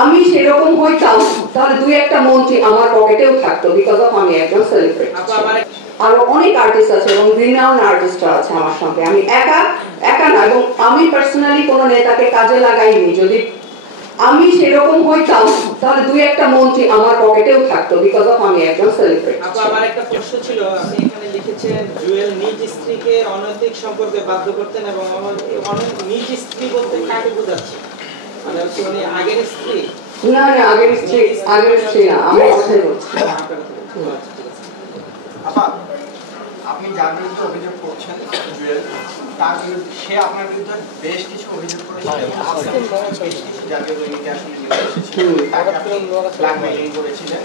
আমি সেরকম হইতাম তাহলে দুই একটা মন্ত্রী আমার পকেটেও থাকতো, বিকজ অফ আমি একজন সেলিব্রিটি। আরো অনেক আর্টিস্ট আছে এবং রিনাউন্ড আর্টিস্টরা আছে আমার সঙ্গে। আমি একা না, এবং আমি পার্সোনালি কোনো নেতাকে কাজে লাগাইনি। যদি আমি সেরকম হইতাম তাহলে দুই একটা মন্ত্রী আমার পকেটেও থাকতো, বিকজ অফ আমি একজন সেলিব্রিটি। আমার একটা প্রশ্ন ছিল, আপনি এখানে লিখেছেন জুয়েল নিজ স্ত্রীকে অনৈতিক সম্পর্কে বাধ্য করতেন, এবং নিজ স্ত্রী বলতে কাকে বোঝাচ্ছে? মানে হচ্ছে উনি আগের স্ত্রী? না না, আগের স্ত্রী না, আমি কথাই বলছি। আপা, আপনি যার বিরুদ্ধে অভিযোগ করছেন জুয়েল, তার বিরুদ্ধে সে আপনার বিরুদ্ধে বেশ কিছু অভিযোগ করেছিল, বেশ কিছু জাতীয় দৈনিকে আসলে তাকে আপনি ব্ল্যাকমেইলিং করেছিলেন,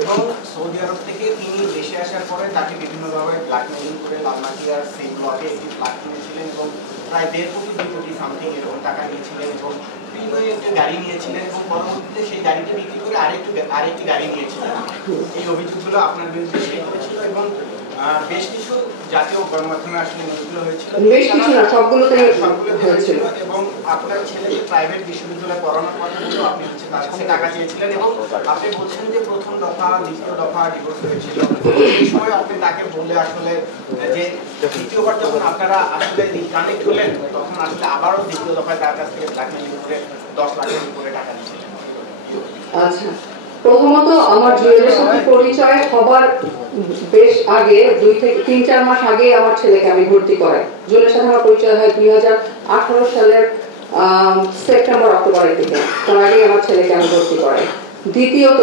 এবং সৌদি আরব থেকে তিনি দেশে আসার পরে তাকে বিভিন্নভাবে ব্ল্যাকমেইলিং করে লালমাটিয়ার সেই ব্লকে একটি ফ্ল্যাট কিনেছিলেন এবং প্রায় 1.5 কোটি 2 কোটি সামথিং এরকম টাকা নিয়েছিলেন, এবং একটা গাড়ি নিয়েছিলেন, এবং পরবর্তীতে সেই গাড়িটি বিক্রি করে আরেকটি গাড়ি নিয়েছিলেন। এই অভিযোগগুলো আপনার বিরুদ্ধে সে করেছিল, এবং বেশ কিছু জাতীয় গণমাধ্যমে আসলে নিউজগুলো হয়েছিল, বেশ কিছু না, সবগুলোতে হয়েছিল। এবং আপনার ছেলেকে প্রাইভেট বিশ্ববিদ্যালয়ে পড়ানোর কথা বলতো, আপনি হচ্ছে তার কাছে টাকা চেয়েছিলেন, এবং আপনি বলছেন যে প্রথম দফা দ্বিতীয় দফা ডিভোর্স হয়েছিল। এই সময় আপনি তাকে বলে আসলে যে দ্বিতীয়বার যখন আপনারা আসলে কানেক্ট হলেন, তখন আসলে আবারও দ্বিতীয় দফায় তার কাছ থেকে ব্ল্যাকমেইলিং করে 10 লাখের উপরে টাকা নিয়েছিলেন। আচ্ছা, প্রথমত আমার জুয়েলের সাথে পরিচয় হবার বেশ আগে, 2 থেকে 3-4 মাস আগে আমার ছেলেকে আমি ভর্তি করাই। জুয়েলের সাথে আমার পরিচয় হয় 2018 সালের সেপ্টেম্বর অক্টোবরের দিকে। তার আগে আমার ছেলেকে আমি ভর্তি করাই। দ্বিতীয়ত,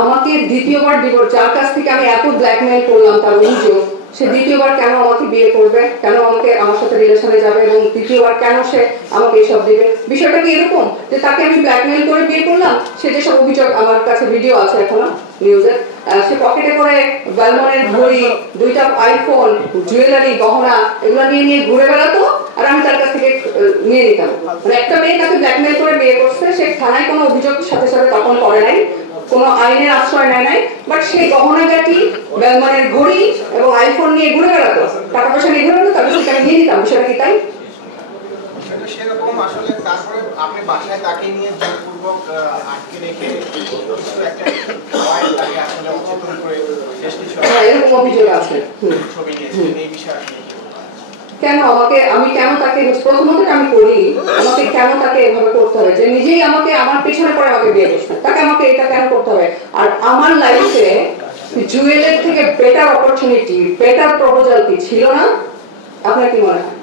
আমাকে দ্বিতীয়বার ডিভোর্স, যার কাছ থেকে আমি এত ব্ল্যাকমেইল করলাম, তার অভিযোগ, সে দ্বিতীয়বার কেন আমাকে বিয়ে করবে, কেন আমার সাথে রিলেশনে যাবে, এবং দ্বিতীয়বার কেন সে আমাকে এসব দিবে? বিষয়টা কি এরকম যে তাকে আমি ব্ল্যাকমেইল করে বিয়ে করলাম? সে যেসব অভিযোগ, আমার কাছে ভিডিও আছে এখনো নিউজে, সে পকেটে করে ব্যালমনের ঘড়ি, 2টা আইফোন, জুয়েলারি, গহনা এগুলো নিয়ে ঘুরে বেড়াতো, আর আমি তার কাছ থেকে নিয়ে নিতাম। মানে একটা মেয়ে তাকে ব্ল্যাকমেইল করে বিয়ে করছে, সে থানায় কোনো অভিযোগ সাথে সাথে তখন করে নাই, কোনো আইনের আশ্রয় নেয় নাই, বাট সেই গহনাগাটি, ব্যালমনের ঘড়ি এবং আইফোন নিয়ে ঘুরে বেড়াতো, টাকা পয়সা নিয়ে ঘুরে বেড়াতো, তারপর সেটা আমি নিয়ে নিতাম। বিষয়টা কি তাই? সেরকম আসলে তারপরে আপনি বাসায় তাকে নিয়ে জোরপূর্বক আটকে রেখে একটা তাকে আসলে অচেতন করে বেশ কিছু এরকম অভিযোগ আছে। ছবি নিয়েছিলেন, এই বিষয়ে কেন আমি কেন তাকে, প্রথমত আমি করি, আমাকে কেন তাকে এভাবে করতে হবে যে নিজেই আমাকে আমার পেছনে পড়ে আমাকে বিয়ে করছে, তাকে আমাকে এটা কেন করতে হবে? আর আমার লাইফে জুয়েলের থেকে বেটার অপরচুনিটি, বেটার প্রপোজাল কি ছিল না? আপনার কি মনে হয়?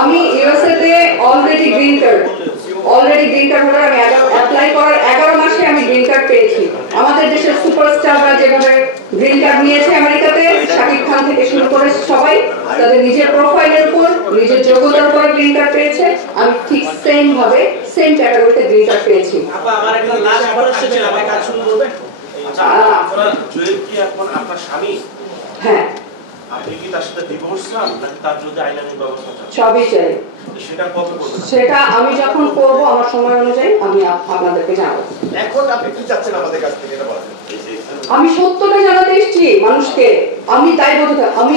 আমি ইউএসএ তে অলরেডি গ্রিন কার্ড হোল্ডার। আমি অ্যাপ্লাই করার 11 মাসে আমি গ্রিন কার্ড পেয়েছি। আমাদের দেশের সুপারস্টাররা যেভাবে গ্রিন কার্ড নিয়েছে আমেরিকাতে, শাকিব খান থেকে শুরু করে সবাই তাদের নিজের প্রোফাইলের উপর, নিজের যোগ্যতার উপর গ্রিন কার্ড পেয়েছে। আমি ঠিক সেম ভাবে, সেম ক্যাটাগরিতে গ্রিন কার্ড পেয়েছি। আমার একটা লাস্ট প্রশ্ন ছিল, আপনি কাজ শুরু করবেন? আচ্ছা, আপনার জুয়েল কি এখন আপনার স্বামী? হ্যাঁ। আপনি কি তার সাথে ডিভোর্স চান, নাকি তার বিরুদ্ধে আইনানুগ ব্যবস্থা চান? সবই চাই। সেটা কবে করবেন? সেটা আমি যখন করব, আমার সময় অনুযায়ী আমি আপনাদেরকে জানাবো। এখন আপনি কি চাচ্ছেন আমাদের কাছ থেকে? এটা বলেন। আমি সত্যটা জানাতে এসেছি মানুষকে। আমি দায়বদ্ধতা, আমি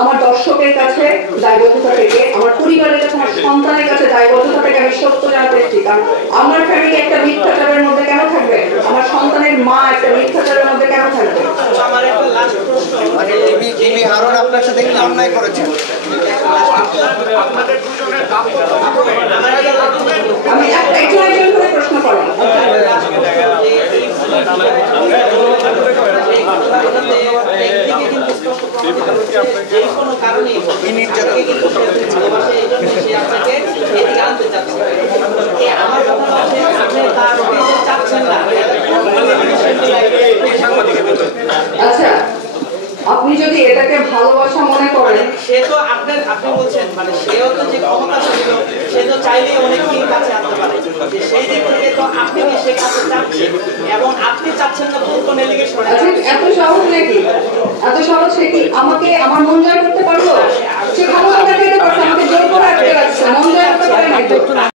আমার দর্শকের কাছে দায়বদ্ধতা থেকে, আমার পরিবারের কাছে, আমার সন্তানের কাছে দায়বদ্ধতা থেকে আমি সত্য জানাতে এসেছি। কারণ আমার ফ্যামিলি একটা মিথ্যাচারের মধ্যে কেন থাকবে? আমার সন্তানের মা একটা মিথ্যাচারের মধ্যে কেন থাকবে? আমার একটা লাস্ট প্রশ্ন, মানে টিভি হারুন আপনার সাথে কি অন্যায় করেছেন? আমি একজন করে প্রশ্ন করেন। আচ্ছা, আপনি যদি এটাকে ভালোবাসা মনে করেন, সে তো আপনি বলছেন, মানে সেও তো যে ক্ষমতা ছিল, সে তো চাইলেই অনেকেই কাছে আনতে পারে। সেই দিক থেকে তো আপনি কি সে কাছে চাচ্ছেন, এবং আপনি চাচ্ছেন না কোন এলিগেশন? এত সহজ নাকি? এত সহজ সে কি আমাকে আমার মন জয় করতে পারলো? সে ক্ষমতা দেখাতে পারছে, আমাকে জোর করে আটকে রাখছে, মন জয় করতে পারে না।